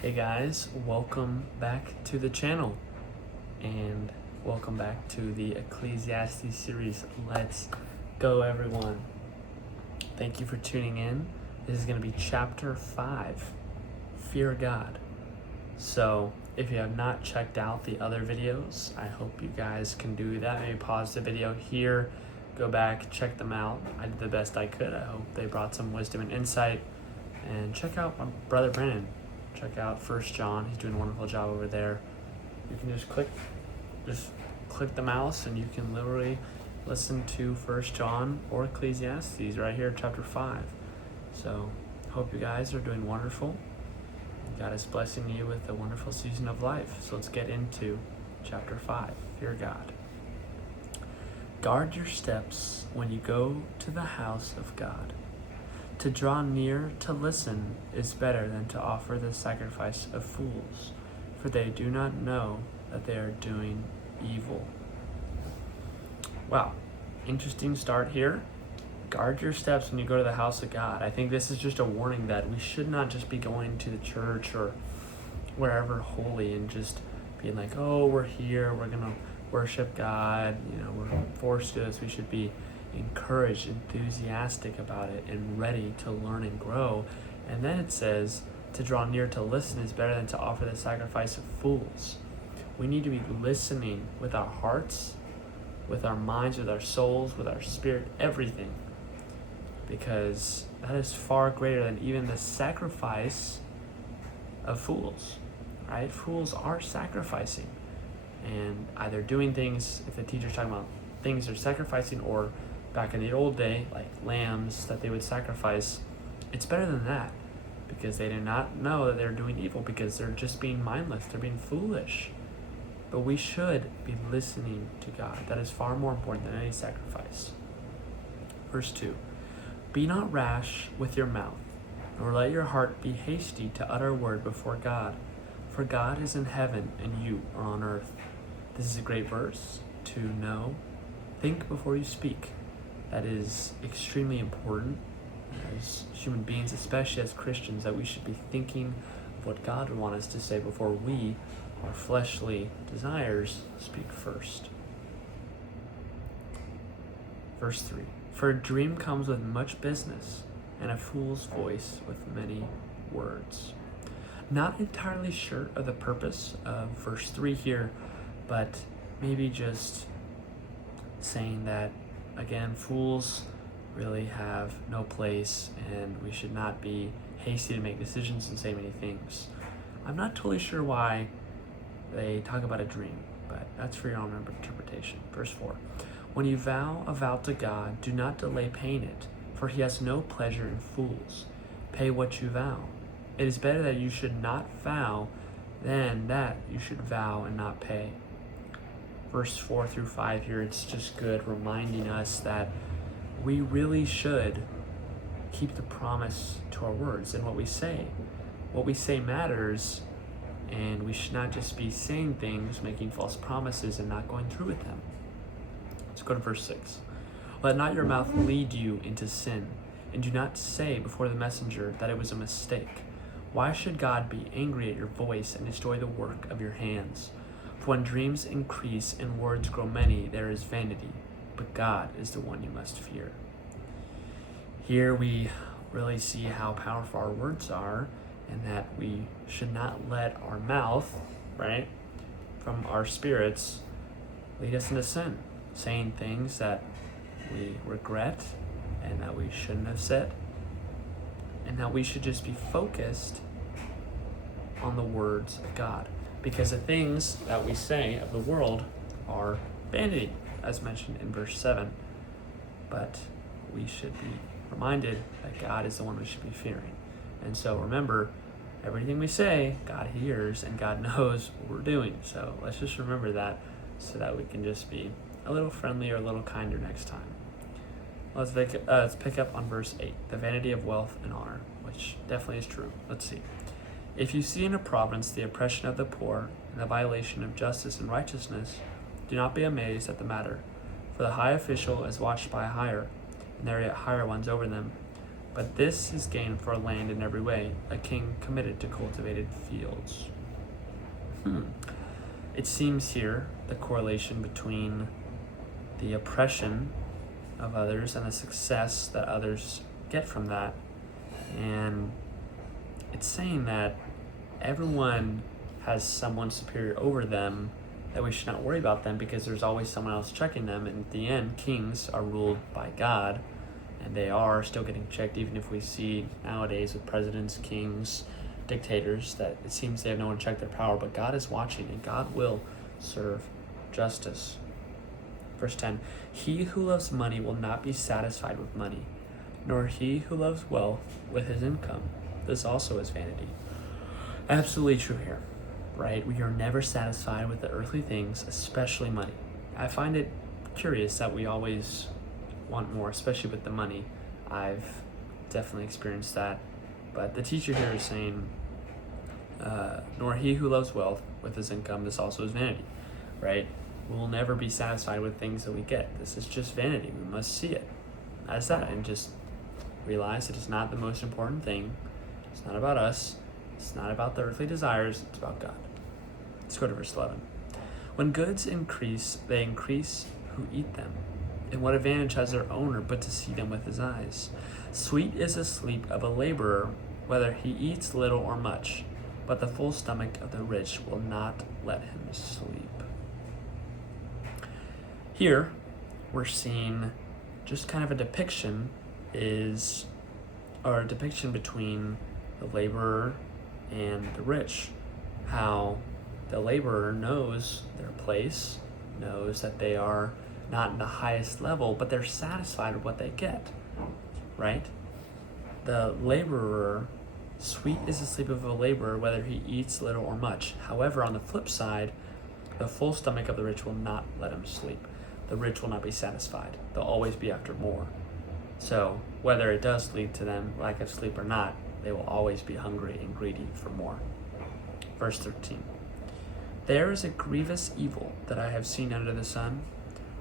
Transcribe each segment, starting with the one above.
Hey guys, welcome back to the channel and welcome back to the Ecclesiastes series. Let's go, everyone. Thank you for tuning in. This is going to be chapter 5, Fear God. So if you have not checked out the other videos, I hope you guys can do that. Maybe pause the video here, go back, check them out. I did the best I could. I hope they brought some wisdom and insight. And check out my brother Brandon. Check out 1 John. He's doing a wonderful job over there. You can just click the mouse and you can literally listen to 1 John or Ecclesiastes right here, chapter 5. So hope you guys are doing wonderful. God is blessing you with a wonderful season of life. So let's get into chapter 5, Fear God. Guard your steps when you go to the house of God. To draw near to listen is better than to offer the sacrifice of fools, for they do not know that they are doing evil. Wow, interesting start here. Guard your steps when you go to the house of God. I think this is just a warning that we should not just be going to the church or wherever holy and just being like, oh, we're here, we're going to worship God, we're forced to this. We should be encouraged, enthusiastic about it, and ready to learn and grow. And then it says to draw near to listen is better than to offer the sacrifice of fools. We need to be listening with our hearts, with our minds, with our souls, with our spirit, everything, because that is far greater than even the sacrifice of fools, right? Fools are sacrificing and either doing things, if the teacher's talking about things they're sacrificing, or back in the old day, like lambs that they would sacrifice, it's better than that because they do not know that they're doing evil, because they're just being mindless, they're being foolish. But we should be listening to God. That is far more important than any sacrifice. Verse 2, be not rash with your mouth, nor let your heart be hasty to utter a word before God, for God is in heaven and you are on earth. This is a great verse to know. Think before you speak. That is extremely important as human beings, especially as Christians, that we should be thinking of what God would want us to say before we, our fleshly desires, speak first. Verse 3, for a dream comes with much business, and a fool's voice with many words. Not entirely sure of the purpose of verse 3 here, but maybe just saying that, again, fools really have no place and we should not be hasty to make decisions and say many things. I'm not totally sure why they talk about a dream, but that's for your own interpretation. Verse 4, when you vow a vow to God, do not delay paying it, for he has no pleasure in fools. Pay what you vow. It is better that you should not vow than that you should vow and not pay. Verse 4 through 5 here, it's just good reminding us that we really should keep the promise to our words and what we say. What we say matters, and we should not just be saying things, making false promises, and not going through with them. Let's go to verse 6. Let not your mouth lead you into sin, and do not say before the messenger that it was a mistake. Why should God be angry at your voice and destroy the work of your hands? For when dreams increase and words grow many, there is vanity, but God is the one you must fear. Here we really see how powerful our words are, and that we should not let our mouth, right, from our spirits, lead us into sin, saying things that we regret and that we shouldn't have said, and that we should just be focused on the words of God. Because the things that we say of the world are vanity, as mentioned in verse 7. But we should be reminded that God is the one we should be fearing. And so remember, everything we say, God hears and God knows what we're doing. So let's just remember that so that we can just be a little friendlier, a little kinder next time. Let's pick up on verse 8, the vanity of wealth and honor, which definitely is true. Let's see. If you see in a province the oppression of the poor and the violation of justice and righteousness, do not be amazed at the matter, for the high official is watched by a higher, and there are yet higher ones over them. but this is gain for land in every way, a king committed to cultivated fields. It seems here the correlation between the oppression of others and the success that others get from that. And it's saying that everyone has someone superior over them, that we should not worry about them because there's always someone else checking them. And at the end, kings are ruled by God, and they are still getting checked, even if we see nowadays with presidents, kings, dictators, that it seems they have no one to check their power, but God is watching, and God will serve justice. Verse 10, he who loves money will not be satisfied with money, nor he who loves wealth with his income. This also is vanity. Absolutely true here, right? We are never satisfied with the earthly things, especially money. I find it curious that we always want more, especially with the money. I've definitely experienced that. But the teacher here is saying, nor he who loves wealth with his income, this also is vanity, right? We'll never be satisfied with things that we get. This is just vanity. We must see it as that and just realize it is not the most important thing. It's not about us. It's not about the earthly desires. It's about God. Let's go to verse 11. When goods increase, they increase who eat them. And what advantage has their owner but to see them with his eyes? Sweet is the sleep of a laborer, whether he eats little or much, but the full stomach of the rich will not let him sleep. Here, we're seeing just kind of a depiction between the laborer and the rich. How the laborer knows their place, knows that they are not in the highest level, but they're satisfied with what they get, right? The laborer, sweet is the sleep of a laborer, whether he eats little or much. However, on the flip side, the full stomach of the rich will not let him sleep. The rich will not be satisfied. They'll always be after more. So whether it does lead to them lack of sleep or not, they will always be hungry and greedy for more. Verse 13. There is a grievous evil that I have seen under the sun.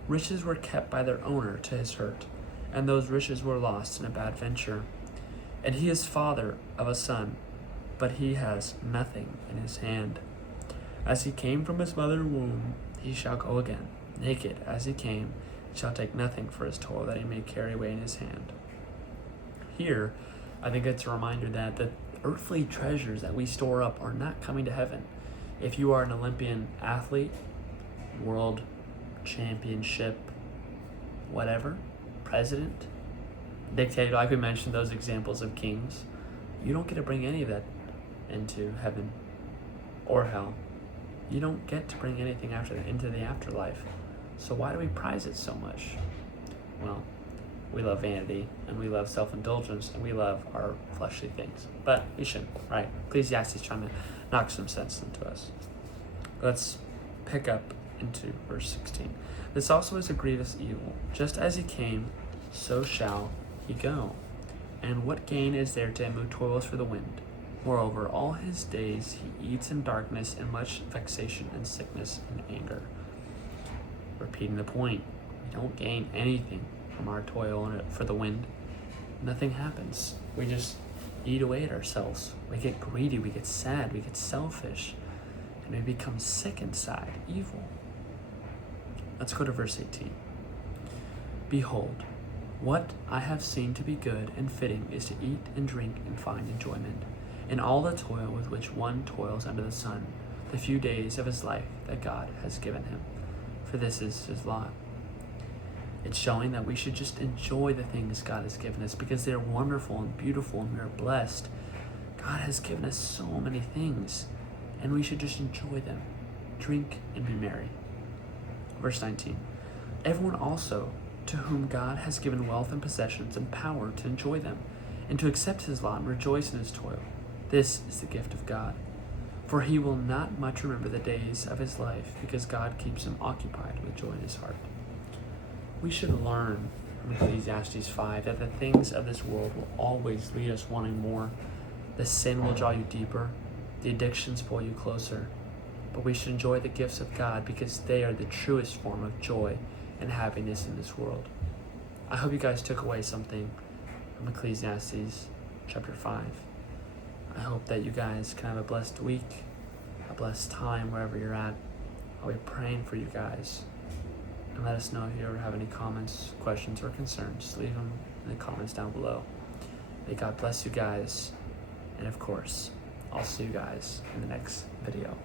Riches were kept by their owner to his hurt, and those riches were lost in a bad venture. And he is father of a son, but he has nothing in his hand. As he came from his mother's womb, he shall go again. Naked as he came, he shall take nothing for his toil that he may carry away in his hand. Here, I think it's a reminder that the earthly treasures that we store up are not coming to heaven. If you are an Olympian athlete, world championship, whatever, president, dictator, like we mentioned those examples of kings, you don't get to bring any of that into heaven or hell. You don't get to bring anything after that into the afterlife. So why do we prize it so much? Well, we love vanity, and we love self-indulgence, and we love our fleshly things. But we shouldn't, right? Ecclesiastes trying to knock some sense into us. Let's pick up into verse 16. This also is a grievous evil. Just as he came, so shall he go. And what gain is there to him who toils for the wind? Moreover, all his days he eats in darkness, and much vexation and sickness and anger. Repeating the point, we don't gain anything from our toil for the wind. Nothing happens. We just eat away at ourselves. We get greedy, we get sad, we get selfish, and we become sick inside, evil. Let's go to verse 18. Behold, what I have seen to be good and fitting is to eat and drink and find enjoyment in all the toil with which one toils under the sun, the few days of his life that God has given him. For this is his lot. It's showing that we should just enjoy the things God has given us because they're wonderful and beautiful and we are blessed. God has given us so many things and we should just enjoy them. Drink and be merry. Verse 19. Everyone also to whom God has given wealth and possessions and power to enjoy them and to accept his lot and rejoice in his toil. This is the gift of God. For he will not much remember the days of his life because God keeps him occupied with joy in his heart. We should learn from Ecclesiastes 5 that the things of this world will always lead us wanting more. The sin will draw you deeper. The addictions pull you closer. But we should enjoy the gifts of God because they are the truest form of joy and happiness in this world. I hope you guys took away something from Ecclesiastes chapter 5. I hope that you guys can have a blessed week, a blessed time wherever you're at. I'll be praying for you guys. And let us know if you ever have any comments, questions, or concerns. Just leave them in the comments down below. May God bless you guys. And of course, I'll see you guys in the next video.